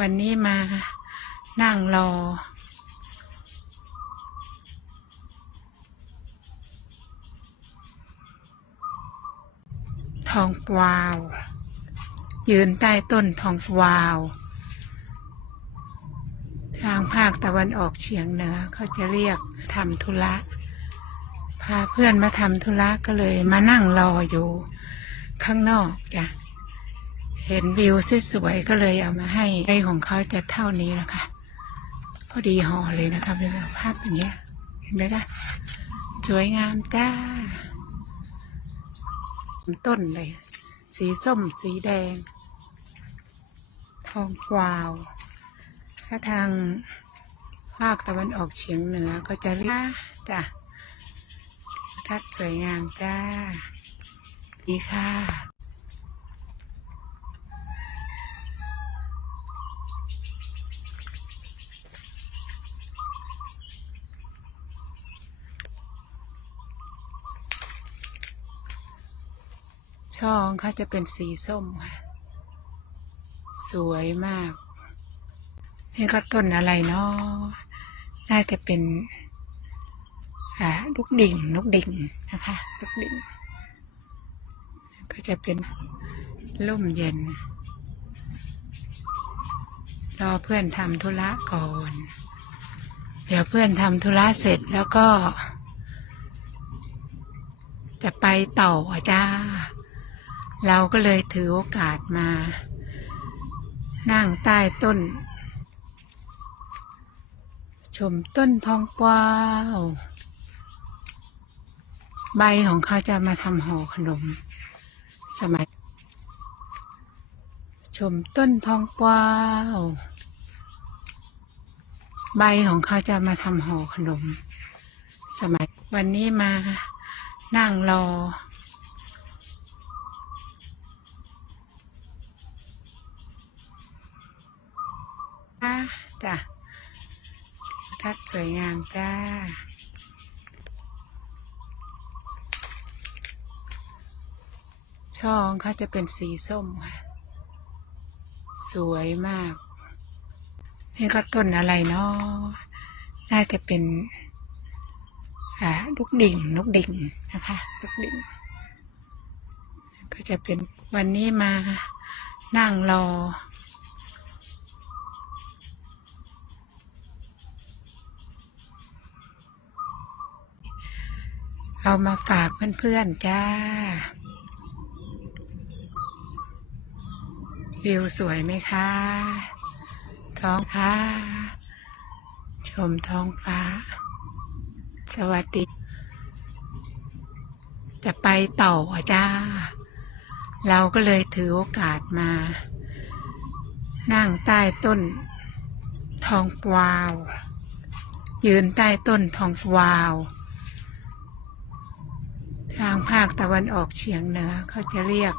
วันนี้มานั่งรอ ทองวาว ยืนใต้ต้นทองวาว ทางภาคตะวันออกเฉียงเหนือเขาจะเรียกทำธุระพาเพื่อนมาทำธุระก็เลยมานั่งรออยู่ข้างนอกจ้ะ เห็นวิวสวยๆก็เลยเอามาให้ไอของเขาจะเท่านี้แหละค่ะ พอดีห่อเลยนะคะเป็นแบภาพอย่างเงี้ย เห็นไหมคะสวยงามจ้า ต้นเลย สีส้มสีแดง ทองกวาว ถ้าทางภาคตะวันออกเฉียงเหนือก็จะเรียกจ้ะทัดสวยงามจ้า ดีค่ะ ช่องเขาจะเป็นสีส้มค่ะ สวยมาก นี่ก็ต้นอะไรเนาะน่าจะเป็นลูกดิ่งลูกดิ่งนะคะลูกดิ่ง ก็จะเป็นร่มเย็น รอเพื่อนทำธุระก่อน เดี๋ยวเพื่อนทำธุระเสร็จแล้วก็จะไปต่อจ้า เราก็เลยถือโอกาสมา นั่งใต้ต้น ชมต้นทองกวาวใบของเขาจะมาทำห่อขนม สมัย ชมต้นทองกวาวใบของเขาจะมาทำห่อขนม สมัยวันนี้มานั่งรอ จ้าจ้ะทัดสวยงามจ้า ช่องเขาจะเป็นสีส้มค่ะ สวยมาก นี่ก็ต้นอะไรเนาะน่าจะเป็นอ่าลูกดิ่งลูกดิ่งนะคะลูกดิ่ง ก็จะเป็นวันนี้มานั่งรอ เอามาฝากเพื่อนๆจ้า วิวสวยไหมคะ ท้องฟ้าชมท้องฟ้า สวัสดี จะไปต่อจ้า เราก็เลยถือโอกาสมา นั่งใต้ต้น ทองกวาว ยืนใต้ต้นทองกวาว ทางภาคตะวันออกเฉียงเหนือเขาจะเรียก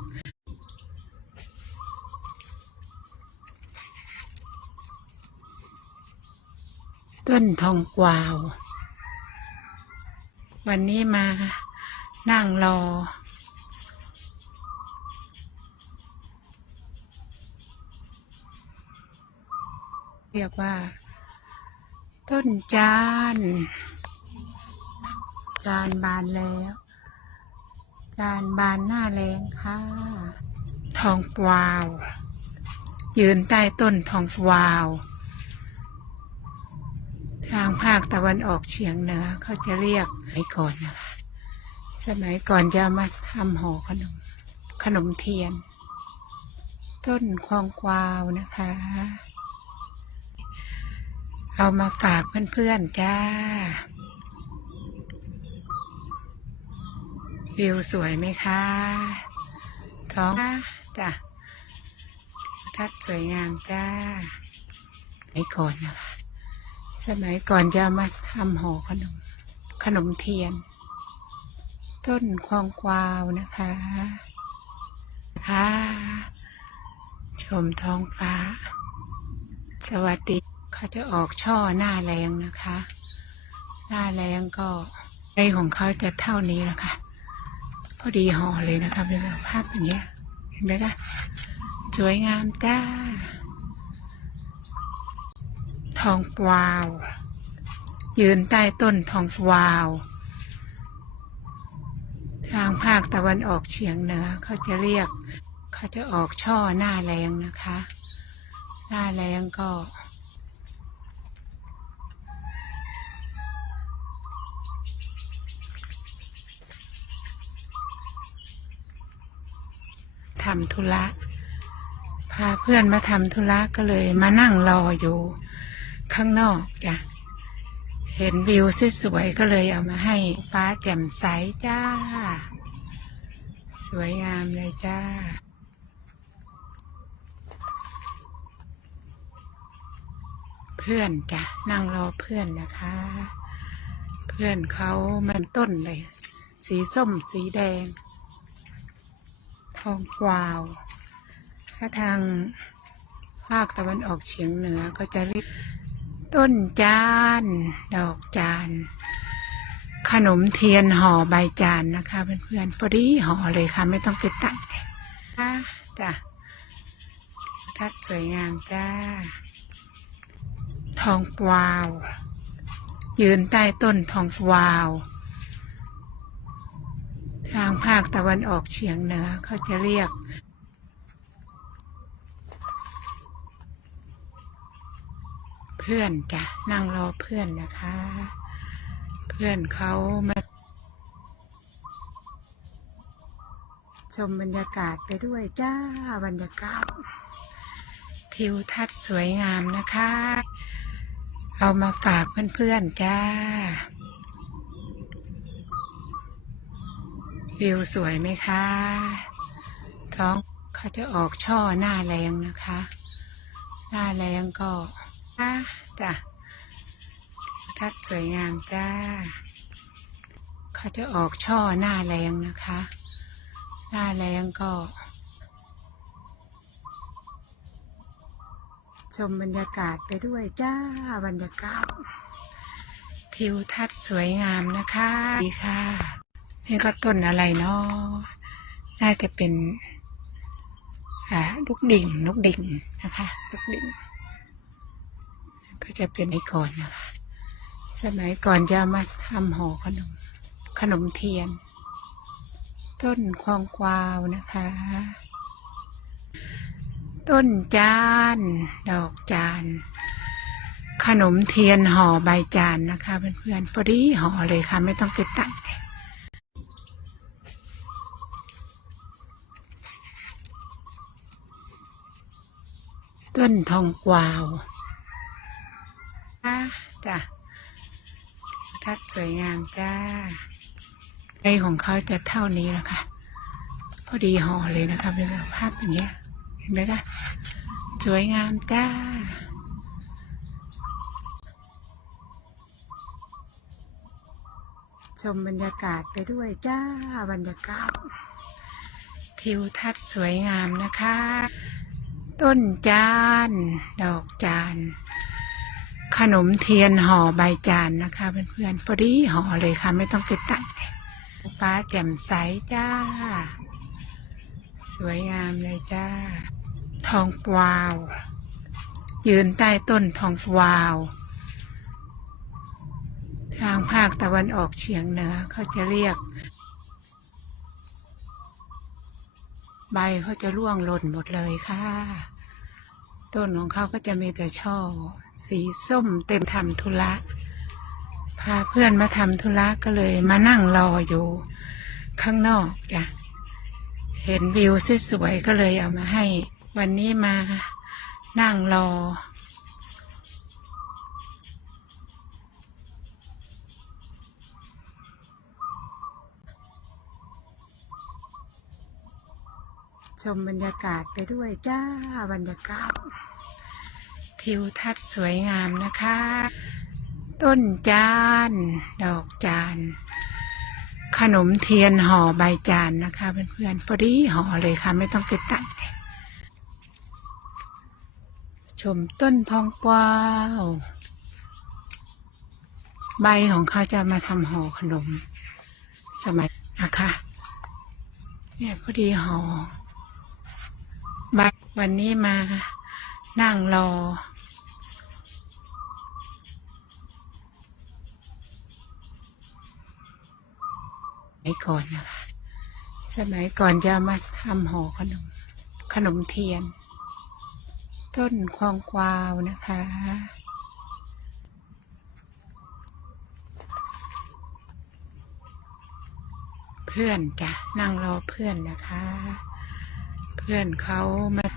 ต้นทองกวาว วันนี้มานั่งรอ เรียกว่า ต้นจาน จานบานแล้ว จานบานหน้าแรงค่ะ ทองกวาว ยืนใต้ต้นทองกวาว ทางภาคตะวันออกเฉียงเหนือเขาจะเรียกสมัยก่อนนะคะ สมัยก่อนจะมาทำห่อขนม ขนมเทียน ต้นควงกวาวนะคะ เอามาฝากเพื่อนๆจ้า วิวสวยไหมคะ ท้องจ้ะทัดสวยงามจ้าสมัยก่อนนะคะ สมัยก่อนจะมาทำห่อขนม ขนมเทียน ต้นควงกวาวนะคะค่ะชมท้องฟ้า สวัสดีเขาจะออกช่อหน้าแรงนะคะ หน้าแรงก็ใบของเขาจะเท่านี้แหละค่ะ พอดีห่อเลยนะคะเป็นแบภาพอย่างเงี้ยเห็นไหมคะสวยงามจ้า ทองกวาว ยืนใต้ต้นทองกวาว ทางภาคตะวันออกเฉียงเหนือเขาจะเรียก เขาจะออกช่อหน้าแรงนะคะ หน้าแรงก็ ทำธุระ พาเพื่อนมาทำธุระก็เลยมานั่งรออยู่ข้างนอกจ้ะ เห็นวิวสวยๆก็เลยเอามาให้ฟ้าแจ่มใสจ้า สวยงามเลยจ้าเพื่อนจ้ะนั่งรอเพื่อนนะคะ เพื่อนเขามันต้นเลย สีส้มสีแดง ทองกวาว ถ้าทางภาคตะวันออกเฉียงเหนือก็จะเรียกต้นจาน ดอกจาน ขนมเทียนห่อใบจานนะคะเพื่อนๆพอดีห่อเลยค่ะ ไม่ต้องไปตัดค่ะจ้ะทัดสวยงามจ้า ทองกวาว ยืนใต้ต้นทองกวาว ทางภาคตะวันออกเฉียงเหนือเขาจะเรียก เพื่อนจ้ะนั่งรอเพื่อนนะคะ เพื่อนเขามาชมบรรยากาศไปด้วยจ้าบรรยากาศ ทิวทัศน์สวยงามนะคะ เอามาฝากเพื่อนๆจ้า วิวสวยไหมคะ ท้องเขาจะออกช่อหน้าแรงนะคะ หน้าแรงก็จ้ะทัดสวยงามจ้า เขาจะออกช่อหน้าแรงนะคะ หน้าแรงก็ ชมบรรยากาศไปด้วยจ้าบรรยากาศทิวทัศน์สวยงามนะคะดีค่ะ นี่ก็ต้นอะไรเนาะน่าจะเป็นลูกดิ่งลูกดิ่งนะคะลูกดิ่ง ก็จะเป็นไอ้ก่อนนะคะ สมัยก่อนจะมาทำห่อขนม ขนมเทียน ต้นควงควาวนะคะ ต้นจาน ดอกจานขนมเทียนห่อใบจานนะคะเพื่อนๆพอดีห่อเลยค่ะ ไม่ต้องไปตัด ต้นทองกวาวจ้าจ้ะทัดสวยงามจ้าใบของเขาจะเท่านี้แหละค่ะ พอดีห่อเลยนะคะเป็นแบบภาพอย่างเงี้ย เห็นไหมคะสวยงามจ้าชมบรรยากาศไปด้วยจ้าบรรยากาศทิวทัศน์สวยงามนะคะ ต้นจาน ดอกจาน ขนมเทียนห่อใบจานนะคะเพื่อนๆพอดีห่อเลยค่ะ ไม่ต้องไปตัดฟ้าแจ่มใสจ้า สวยงามเลยจ้า ทองกวาว ยืนใต้ต้นทองกวาว ทางภาคตะวันออกเฉียงเหนือเขาจะเรียก ใบเขาจะร่วงหล่นหมดเลยค่ะ ต้นของเขาก็จะมีแต่ช่อ สีส้มเต็มทำธุระพาเพื่อนมาทำธุระก็เลยมานั่งรออยู่ข้างนอกจ้ะเห็นวิวสวยๆก็เลยเอามาให้ วันนี้มานั่งรอ ชมบรรยากาศไปด้วยจ้าบรรยากาศ ทิวทัศน์สวยงามนะคะ ต้นจาน ดอกจาน ขนมเทียนห่อใบจานนะคะเพื่อนๆพอดีห่อเลยค่ะ ไม่ต้องไปตัด ชมต้นทองกวาวใบของเขาจะมาทำห่อขนม สมัยนะคะเนี่ยพอดีห่อ มาวันนี้มานั่งรอ สมัยก่อนนะคะ สมัยก่อนจะมาทำห่อขนม ขนมเทียน ต้นควองควาวนะคะเพื่อนจ้ะนั่งรอเพื่อนนะคะ เพื่อนเขามา